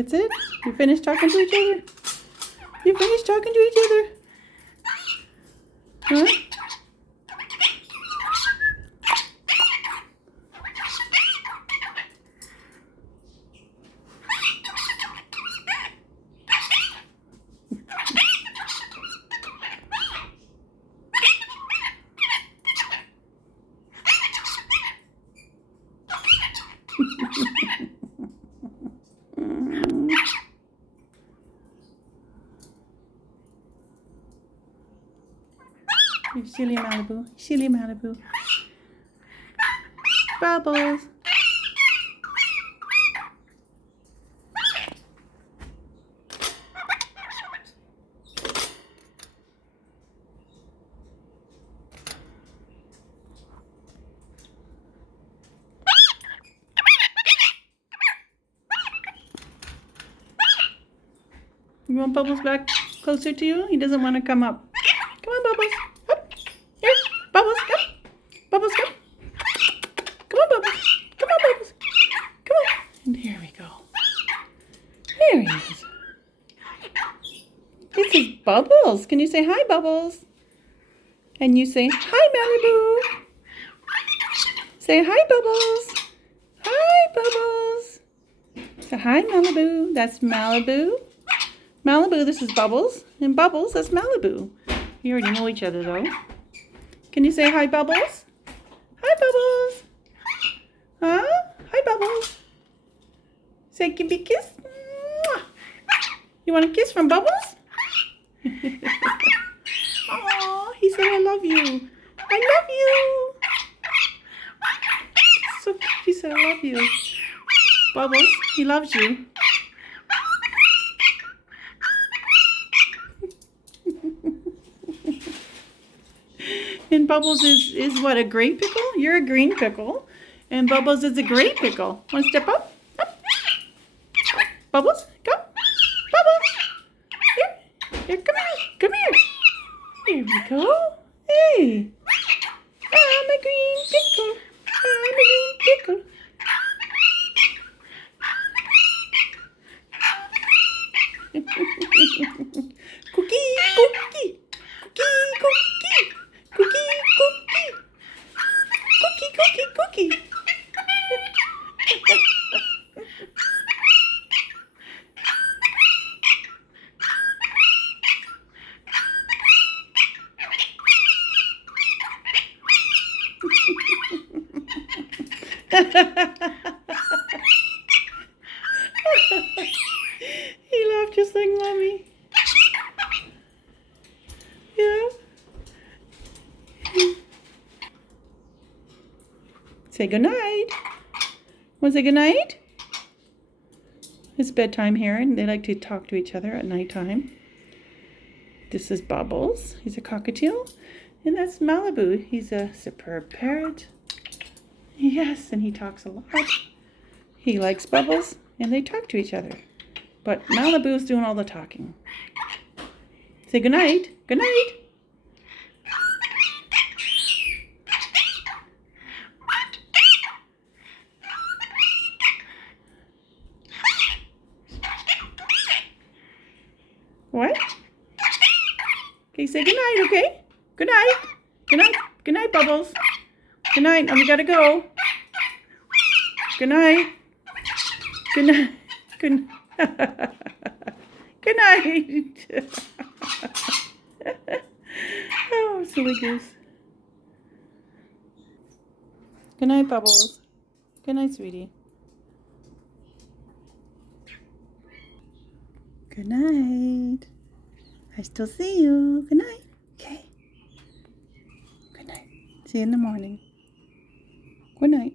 That's it? You finished talking to each other? You finished talking to each other? Huh? You silly Malibu. Silly Malibu. Bubbles. You want Bubbles back closer to you? He doesn't want to come up. Come on, Bubbles. Up. Here. Bubbles, come. Bubbles, come. Come on, Bubbles. Come on, Bubbles. Come on. And here we go. There he is. This is Bubbles. Can you say hi, Bubbles? And you say, hi, Malibu. Say hi, Bubbles. Hi, Bubbles. Say hi, Malibu. That's Malibu. Malibu, this is Bubbles. And Bubbles, that's Malibu. You already know each other, though. Can you say hi, Bubbles? Hi, Bubbles. Huh? Hi, Bubbles. Say, give me a kiss. Mwah. You want a kiss from Bubbles? Aw, he said, I love you. I love you. So cute. He said, I love you. Bubbles, he loves you. And Bubbles is what, a gray pickle? You're a green pickle. And Bubbles is a gray pickle. Want to step up? Up. Bubbles, come. Bubbles. Here. Here, come here. Come here. Here we go. Hey. I'm a green pickle. I'm a green pickle. Cookie, cookie. Cookie, cookie. Cookie, cookie. Cookie, cookie, cookie. He laughed just like Mommy. Yeah. Say goodnight. Want to say goodnight? It's bedtime here, and they like to talk to each other at nighttime. This is Bubbles. He's a cockatiel. And that's Malibu. He's a superb parrot. Yes, and he talks a lot. He likes Bubbles, and they talk to each other. But Malibu's doing all the talking. Say goodnight. Goodnight. What? Okay, say goodnight, okay? Good night. Good night. Good night, Bubbles. Good night. We gotta go. Good night. Good night. Good Good night. Oh, silly goose. Good night, Bubbles. Good night, sweetie. Good night. I still see you. Good night. Okay. Good night. See you in the morning. Good night.